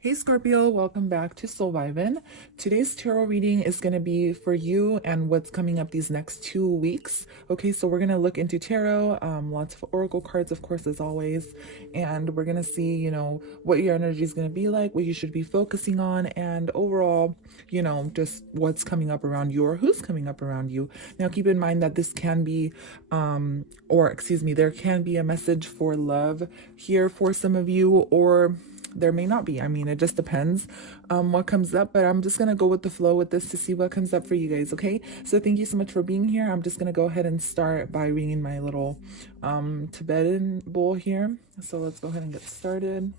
Hey Scorpio, welcome back to Soul Vibin. Today's tarot reading is going to be for you and what's coming up these next 2 weeks. Okay, so we're going to look into tarot, lots of oracle cards, of course, as always, and we're going to see, what your energy is going to be like, what you should be focusing on, and overall, just what's coming up around you or who's coming up around you. Now, keep in mind that this can be, there can be a message for love here for some of you, or there may not be. I mean, it just depends what comes up, but I'm just going to go with the flow with this to see what comes up for you guys, okay? So thank you so much for being here. I'm just going to go ahead and start by reading my little Tibetan bowl here. So let's go ahead and get started.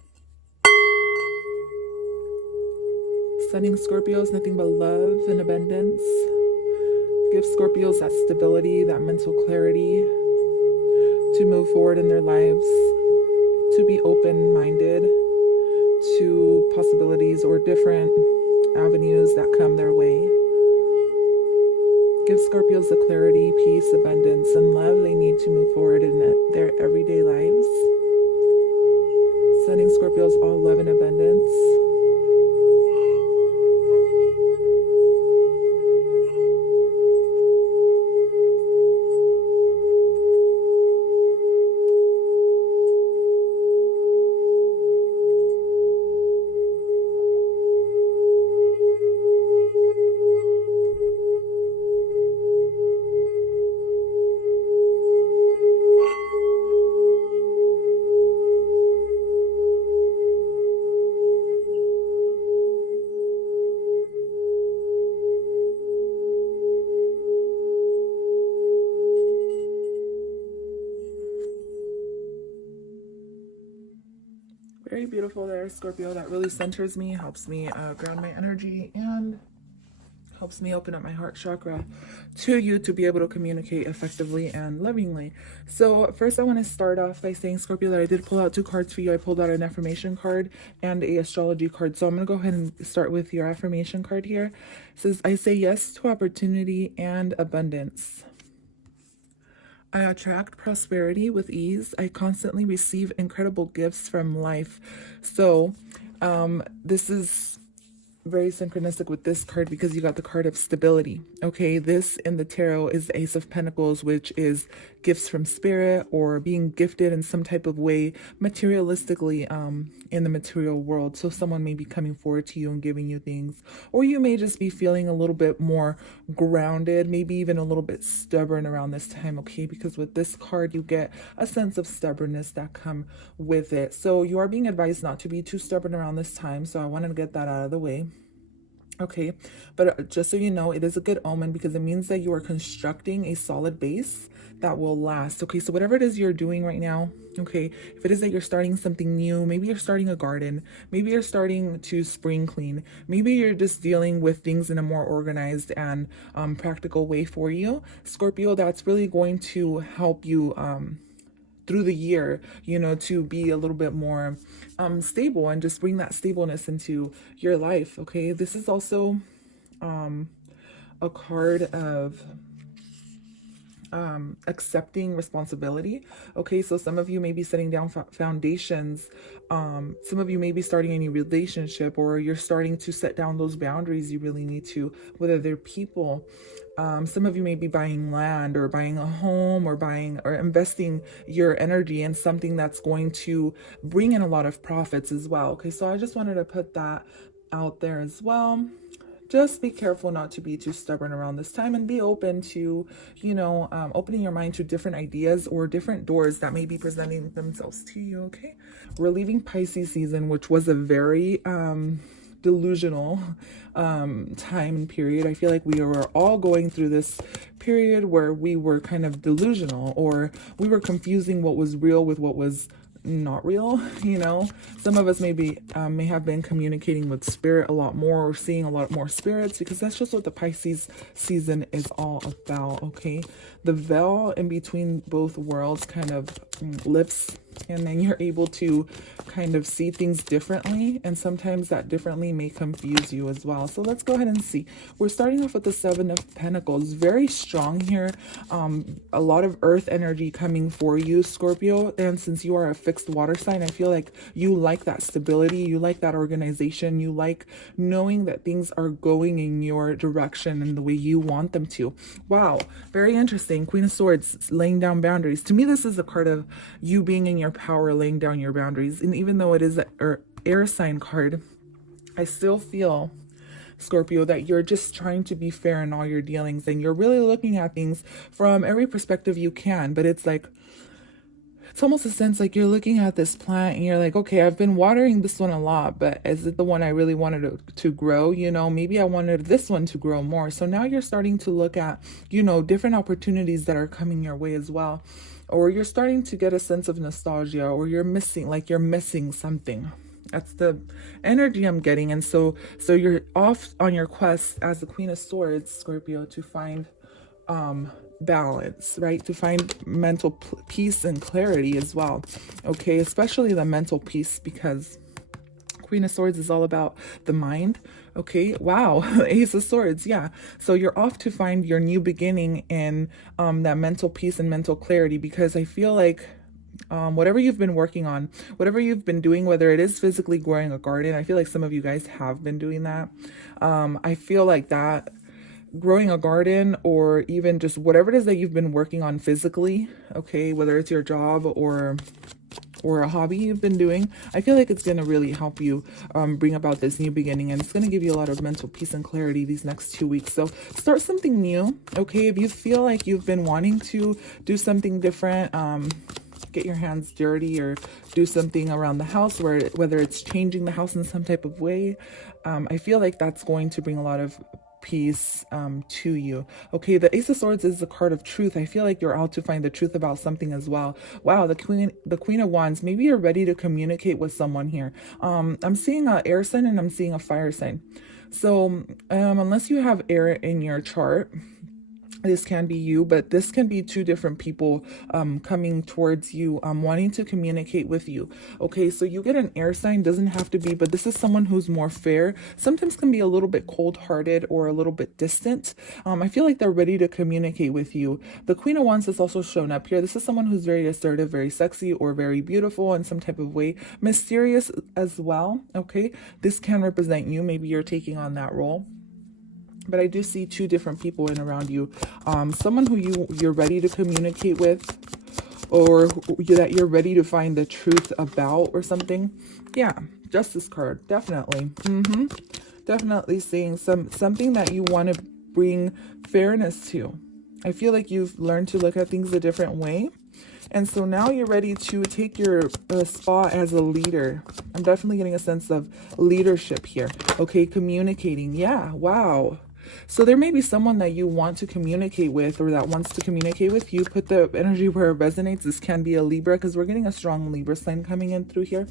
Sending Scorpios nothing but love and abundance. Give Scorpios that stability, that mental clarity to move forward in their lives, to be open-minded to possibilities or different avenues that come their way. Give Scorpios the clarity, peace, abundance, and love they need to move forward in their everyday lives. Sending Scorpios all love and abundance. Very beautiful there, Scorpio. That really centers me, helps me ground my energy, and helps me open up my heart chakra to you to be able to communicate effectively and lovingly. So first I want to start off by saying, Scorpio, that I did pull out 2 cards for you. I pulled out an affirmation card and a astrology card. So I'm going to go ahead and start with your affirmation card here. It says, I say yes to opportunity and abundance. I attract prosperity with ease. I constantly receive incredible gifts from life. So this is very synchronistic with this card because you got the card of stability. Okay, this in the tarot is the Ace of Pentacles, which is gifts from spirit or being gifted in some type of way materialistically in the material world. So someone may be coming forward to you and giving you things, or you may just be feeling a little bit more grounded, maybe even a little bit stubborn around this time. Okay, because with this card you get a sense of stubbornness that come with it. So you are being advised not to be too stubborn around this time. So I wanted to get that out of the way. Okay, but just so you know, it is a good omen because it means that you are constructing a solid base that will last. Okay, so whatever it is you're doing right now, okay, if it is that you're starting something new, maybe you're starting a garden, maybe you're starting to spring clean, maybe you're just dealing with things in a more organized and practical way for you, Scorpio, that's really going to help you through the year, to be a little bit more stable and just bring that stableness into your life. Okay, this is also a card of accepting responsibility. Okay, so some of you may be setting down foundations. Some of you may be starting a new relationship, or you're starting to set down those boundaries you really need to, whether they're people. Some of you may be buying land or buying a home or investing your energy in something that's going to bring in a lot of profits as well. Okay, so I just wanted to put that out there as well. Just be careful not to be too stubborn around this time, and be open to, opening your mind to different ideas or different doors that may be presenting themselves to you, okay? We're leaving Pisces season, which was a very delusional time and period. I feel like we were all going through this period where we were kind of delusional, or we were confusing what was real with what was not real. Some of us may have been communicating with spirit a lot more, or seeing a lot more spirits, because that's just what the Pisces season is all about. Okay, the veil in between both worlds kind of lifts, and then you're able to kind of see things differently, and sometimes that differently may confuse you as well. So let's go ahead and see. We're starting off with the Seven of Pentacles. Very strong here. A lot of earth energy coming for you, Scorpio, and since you are a fixed water sign, I feel like you like that stability, you like that organization, you like knowing that things are going in your direction and the way you want them to. Wow, very interesting. Queen of Swords, laying down boundaries. To me, this is a card of you being in your power, laying down your boundaries. And even though it is an air sign card, I still feel, Scorpio, that you're just trying to be fair in all your dealings, and you're really looking at things from every perspective you can. But it's like, it's almost a sense like you're looking at this plant and you're like, okay, I've been watering this one a lot, but is it the one I really wanted to grow? You know, maybe I wanted this one to grow more. So now you're starting to look at, you know, different opportunities that are coming your way as well. Or you're starting to get a sense of nostalgia, or you're missing something. That's the energy I'm getting. And so you're off on your quest as the Queen of Swords, Scorpio, to find balance, right? To find mental peace and clarity as well. Okay, especially the mental peace, because Queen of Swords is all about the mind. Okay, wow. Ace of Swords, yeah. So you're off to find your new beginning in that mental peace and mental clarity, because I feel like whatever you've been working on, whatever you've been doing, whether it is physically growing a garden, I feel like some of you guys have been doing that. I feel like that growing a garden, or even just whatever it is that you've been working on physically, okay, whether it's your job or a hobby you've been doing, I feel like it's going to really help you bring about this new beginning, and it's going to give you a lot of mental peace and clarity these next 2 weeks. So start something new, okay? If you feel like you've been wanting to do something different, get your hands dirty or do something around the house, whether it's changing the house in some type of way, I feel like that's going to bring a lot of peace to you. Okay, the Ace of Swords is the card of truth. I feel like you're out to find the truth about something as well. Wow, the Queen of Wands, maybe you're ready to communicate with someone here. I'm seeing an air sign and I'm seeing a fire sign. So unless you have air in your chart, this can be you, but this can be two different people coming towards you, wanting to communicate with you. Okay, so you get an air sign, doesn't have to be, but this is someone who's more fair, sometimes can be a little bit cold-hearted or a little bit distant. I feel like they're ready to communicate with you. The Queen of Wands has also shown up here. This is someone who's very assertive, very sexy, or very beautiful in some type of way, mysterious as well. Okay, this can represent you. Maybe you're taking on that role. But I do see two different people in around you. Someone who you're ready to communicate with, or that you're ready to find the truth about or something. Yeah, Justice card, definitely. Definitely seeing something that you want to bring fairness to. I feel like you've learned to look at things a different way. And so now you're ready to take your spot as a leader. I'm definitely getting a sense of leadership here. Okay, communicating. Yeah, wow. So there may be someone that you want to communicate with, or that wants to communicate with you. Put the energy where it resonates. This can be a Libra, because we're getting a strong Libra sign coming in through here.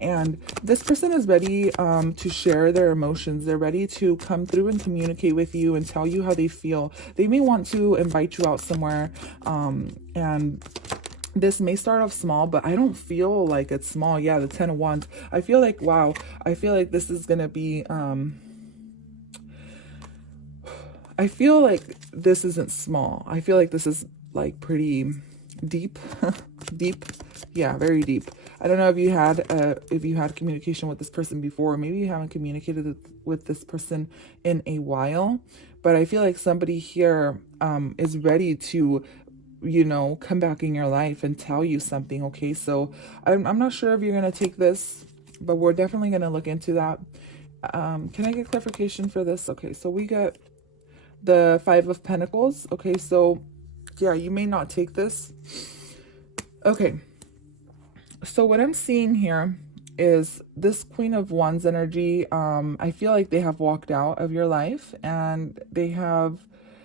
And this person is ready to share their emotions. They're ready to come through and communicate with you and tell you how they feel. They may want to invite you out somewhere, and this may start off small, but I don't feel like it's small. Yeah, the Ten of Wands. I feel like, wow, I feel like this is going to be, I feel like this isn't small. I feel like this is like pretty deep, deep. Yeah, very deep. I don't know if you had communication with this person before, or maybe you haven't communicated with this person in a while, but I feel like somebody here is ready to, you know, come back in your life and tell you something. Okay, so I'm not sure if you're going to take this, but we're definitely going to look into that. Can I get clarification for this? Okay, so we get the Five of Pentacles. Okay, so yeah, you may not take this. Okay, so what I'm seeing here is this Queen of Wands energy. I feel like they have walked out of your life, and they have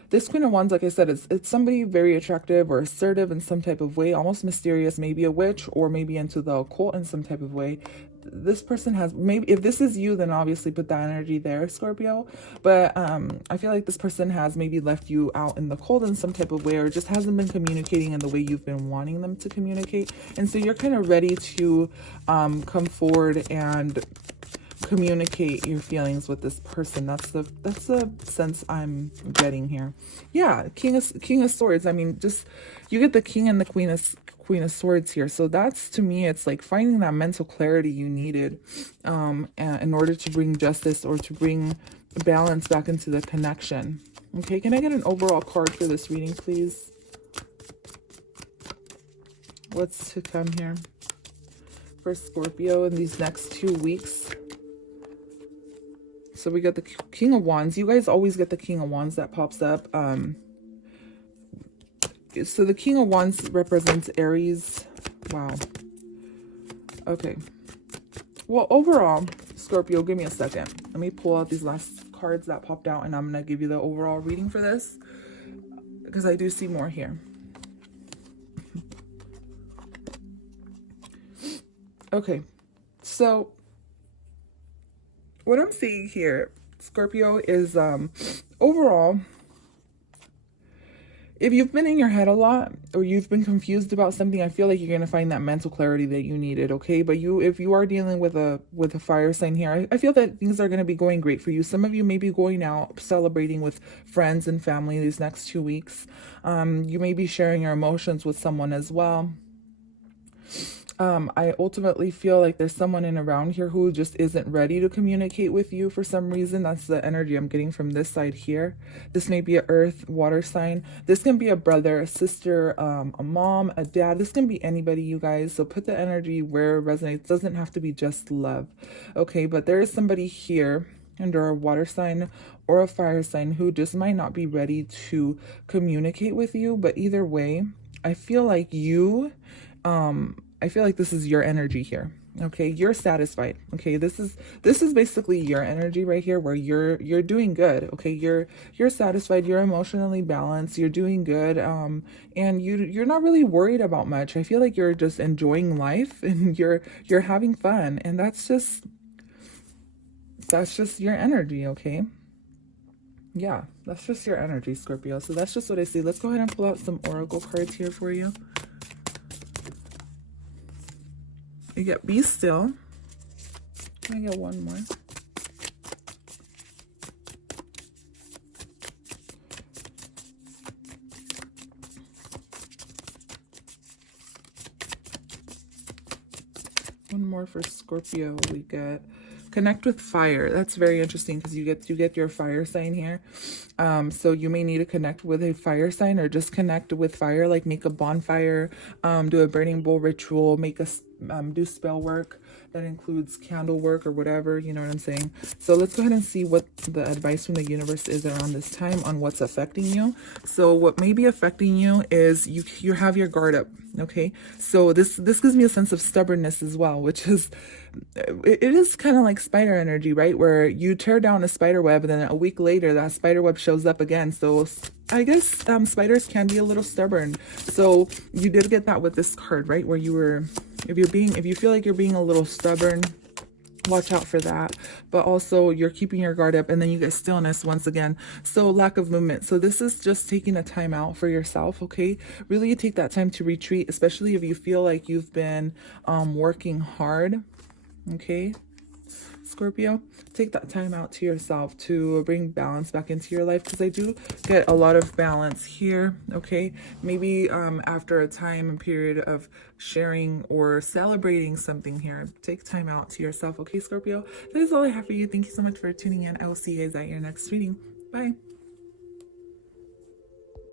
this Queen of Wands, like I said, it's somebody very attractive or assertive in some type of way, almost mysterious, maybe a witch, or maybe into the occult in some type of way. this person has, maybe if this is you, then obviously put that energy there, Scorpio. But I feel like this person has maybe left you out in the cold in some type of way, or just hasn't been communicating in the way you've been wanting them to communicate. And so you're kind of ready to come forward and communicate your feelings with this person. That's the sense I'm getting here. Yeah, King of Swords. I mean, just you get the King and the Queen of Swords here. So that's, to me, it's like finding that mental clarity you needed in order to bring justice or to bring balance back into the connection. Okay, can I get an overall card for this reading, please? What's to come here for Scorpio in these next 2 weeks? So we got the King of Wands. You guys always get the King of Wands that pops up. So the King of Wands represents Aries. Wow. Okay. Well, overall, Scorpio, give me a second. Let me pull out these last cards that popped out, and I'm going to give you the overall reading for this, because I do see more here. Okay. So what I'm seeing here, Scorpio, is overall, if you've been in your head a lot or you've been confused about something, I feel like you're going to find that mental clarity that you needed, okay? But if you are dealing with a fire sign here, I feel that things are going to be going great for you. Some of you may be going out celebrating with friends and family these next 2 weeks. You may be sharing your emotions with someone as well. I ultimately feel like there's someone in around here who just isn't ready to communicate with you for some reason. That's the energy I'm getting from this side here. This may be an earth, water sign. This can be a brother, a sister, a mom, a dad. This can be anybody, you guys. So put the energy where it resonates. It doesn't have to be just love. Okay, but there is somebody here under a water sign or a fire sign who just might not be ready to communicate with you. But either way, I feel like I feel like this is your energy here. Okay, you're satisfied. Okay, this is basically your energy right here, where you're doing good. Okay, you're satisfied, you're emotionally balanced, you're doing good, and you're not really worried about much. I feel like you're just enjoying life and you're having fun, and that's just your energy. Okay, yeah, that's just your energy, Scorpio. So that's just what I see. Let's go ahead and pull out some oracle cards here for you. You get Be Still. I get one more. One more for Scorpio. We get Connect with Fire. That's very interesting because you get your fire sign here. So you may need to connect with a fire sign, or just connect with fire, like make a bonfire, do a burning bowl ritual, do spell work that includes candle work or whatever, you know what I'm saying? So let's go ahead and see what the advice from the universe is around this time on what's affecting you. So what may be affecting you is you have your guard up. Okay, so this gives me a sense of stubbornness as well, which is, it is kind of like spider energy, right? Where you tear down a spider web and then a week later that spider web shows up again. So I guess spiders can be a little stubborn. So you did get that with this card, right? Where if you feel like you're being a little stubborn, watch out for that. But also you're keeping your guard up, and then you get stillness once again. So lack of movement. So this is just taking a time out for yourself. Okay, really take that time to retreat, especially if you feel like you've been working hard. Okay, Scorpio, take that time out to yourself to bring balance back into your life, because I do get a lot of balance here. Okay, maybe after a time and period of sharing or celebrating something here, take time out to yourself. Okay, Scorpio, that is all I have for you. Thank you so much for tuning in. I will see you guys at your next reading. Bye.